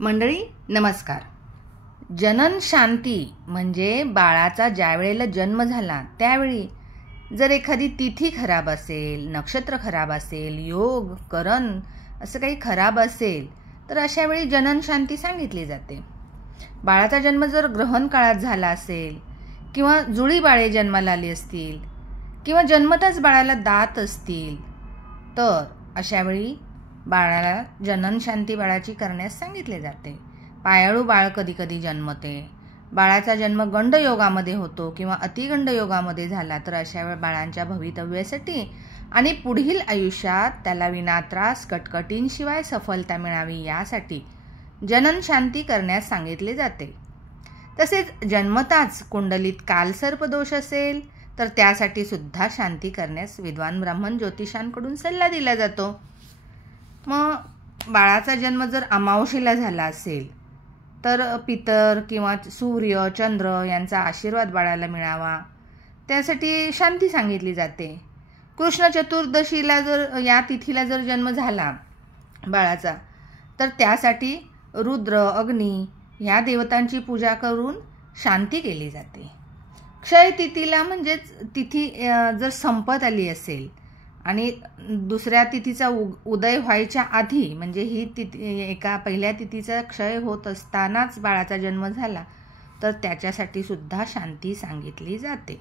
मंडळी नमस्कार. जनन शांती म्हणजे बाळाचा ज्या वेळेला जन्म झाला त्यावेळी जर एखादी तिथी खराब असेल, नक्षत्र खराब असेल, योग करण असं काही खराब असेल तर अशा वेळी जनन शांती सांगितली जाते. बाळाचा जन्म जर ग्रहण काळात झाला असेल किंवा जुळी बाळे जन्माला आली असतील किंवा जन्मताच बाळाला दात असतील तर अशा वेळी बाळाला जनन शांती बाळाची करण्यास सांगितले जाते. पायाळू बाळ कधी कधी जन्मते. बाळाचा जन्म गंड योगामध्ये होतो किंवा अतिगंड योगामध्ये झाला तर अशा वेळ बाळांच्या भवितव्यासाठी आणि पुढील आयुष्यात त्याला विनात्रास कटकटींशिवाय सफलता मिळावी यासाठी जनन शांती करण्यास सांगितले जाते. तसेच जन्मताच कुंडलीत कालसर्पदोष असेल तर त्यासाठी सुद्धा शांती करण्यास विद्वान ब्राह्मण ज्योतिषांकडून सल्ला दिला जातो. मग बाळाचा जन्म जर अमावस्येला झाला असेल तर पितर किंवा सूर्य चंद्र यांचा आशीर्वाद बाळाला मिळावा त्यासाठी शांती सांगितली जाते. कृष्ण चतुर्दशीला जर या तिथीला जर जन्म झाला बाळाचा तर त्यासाठी रुद्र अग्नी ह्या देवतांची पूजा करून शांती केली जाते. क्षय तिथीला म्हणजेच तिथी जर संपत आली असेल आणि दुसऱ्या तिथीचा उदय व्हायच्या आधी म्हणजे ही तिथी एका पहिल्या तिथीचा क्षय होत असतानाच बाळाचा जन्म झाला तर त्याच्यासाठी सुद्धा शांती सांगितली जाते.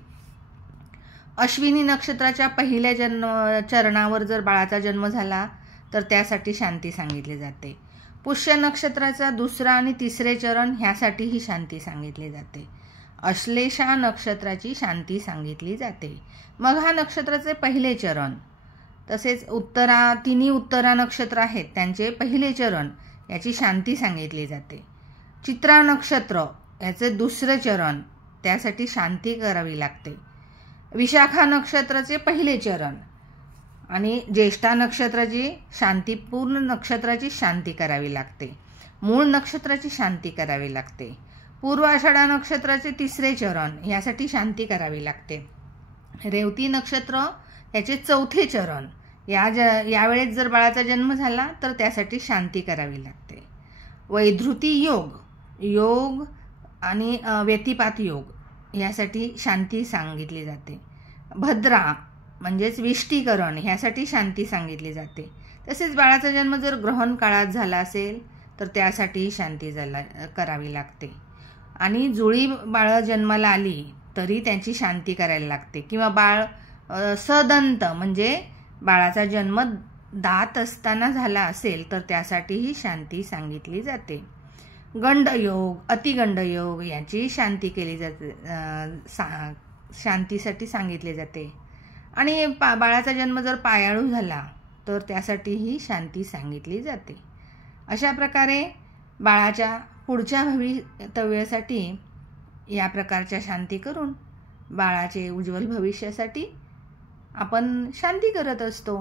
अश्विनी नक्षत्राच्या पहिल्या चरणावर जर बाळाचा जन्म झाला तर त्यासाठी शांती सांगितली जाते. पुष्य नक्षत्राचा दुसरा आणि तिसरे चरण ह्यासाठीही शांती सांगितली जाते. अश्लेषा नक्षत्राची शांती सांगितली जाते. मग हा नक्षत्राचे पहिले चरण तसेच तिन्ही उत्तरा नक्षत्र आहेत त्यांचे पहिले चरण याची शांती सांगितली जाते. चित्रा नक्षत्र याचे दुसरे चरण त्यासाठी शांती करावी लागते. विशाखा नक्षत्राचे पहिले चरण आणि ज्येष्ठा नक्षत्राची शांती पूर्ण नक्षत्राची शांती करावी लागते. मूळ नक्षत्राची शांती करावी लागते. पूर्वाषाढा नक्षत्राचे तिसरे चरण यासाठी शांती करावी लागते. रेवती नक्षत्र याचे चौथे चरण यावेळेस जर बाळाचा जन्म झाला तर त्यासाठी शांती करावी लागते. वैधृती योग आणि व्यतिपात योग यासाठी शांती सांगितली जाते. भद्रा म्हणजेच विष्टीकरण ह्यासाठी शांती सांगितली जाते. तसेच बाळाचा जन्म जर ग्रहण काळात झाला असेल तर त्यासाठी शांती करावी लागते. आणि जुळी बाळं जन्माला आली तरी त्यांची शांती करायला लागते. किंवा बाळ सदंत म्हणजे बाळाचा जन्म दात असताना झाला असेल तर त्यासाठीही शांती सांगितली जाते. गंडयोग अतिगंडयोग याची शांती केली जाते, शांतीसाठी सांगितले जाते. आणि बाळाचा जन्म जर पायाळू झाला तर त्यासाठीही शांती सांगितली जाते. अशा प्रकारे बाळाच्या पुढच्या भवितव्यासाठी या प्रकारच्या शांती करून बाळाचे उज्ज्वल भविष्यासाठी आपण शांती करत असतो.